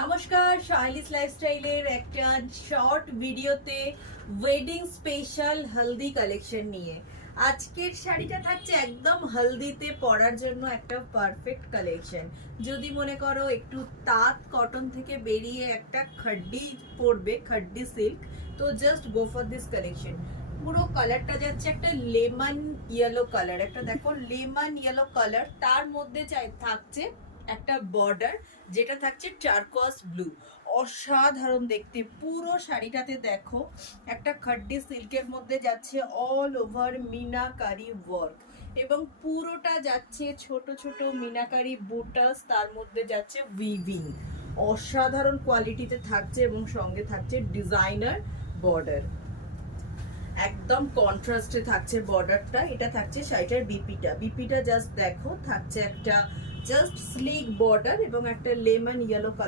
নমস্কার, শাইলিস লাইফস্টাইলের একটা শর্ট ভিডিওতে ওয়েডিং স্পেশাল হলদি কালেকশন নিয়ে আজকের শাড়িটা থাকছে একদম হলদিতে পরার জন্য একটা পারফেক্ট কালেকশন। যদি মনে করো একটু তাঁত কটন থেকে বেরিয়ে একটা খাড্ডি পরবে, খাড্ডি সিল্ক, তো just go for this collection. পুরো কালারটা যাচ্ছে একটা লেমন ইয়েলো কালার, একটা দেখো লেমন ইয়েলো কালার, তার মধ্যে থাকছে একটা বর্ডার যেটা থাকছে টারকোয়াজ ব্লু। অসাধারণ দেখতে পুরো শাড়িটাতে দেখো একটা খাড্ডি সিল্কের মধ্যে যাচ্ছে অল ওভার মিনাকারি ওয়ার্ক এবং পুরোটা যাচ্ছে ছোট ছোট মিনাকারি বুটাস, তার মধ্যে যাচ্ছে উইভিং। অসাধারণ কোয়ালিটিতে থাকছে এবং সঙ্গে থাকছে ডিজাইনার বর্ডার, একদম কন্ট্রাস্টে থাকছে বর্ডারটা। এটা থাকছে শাড়িটার বিপিটা জাস্ট দেখো, থাকছে একটা জাস্ট স্লিক বর্ডার এবং একটা লেমন ইয়েলো কালার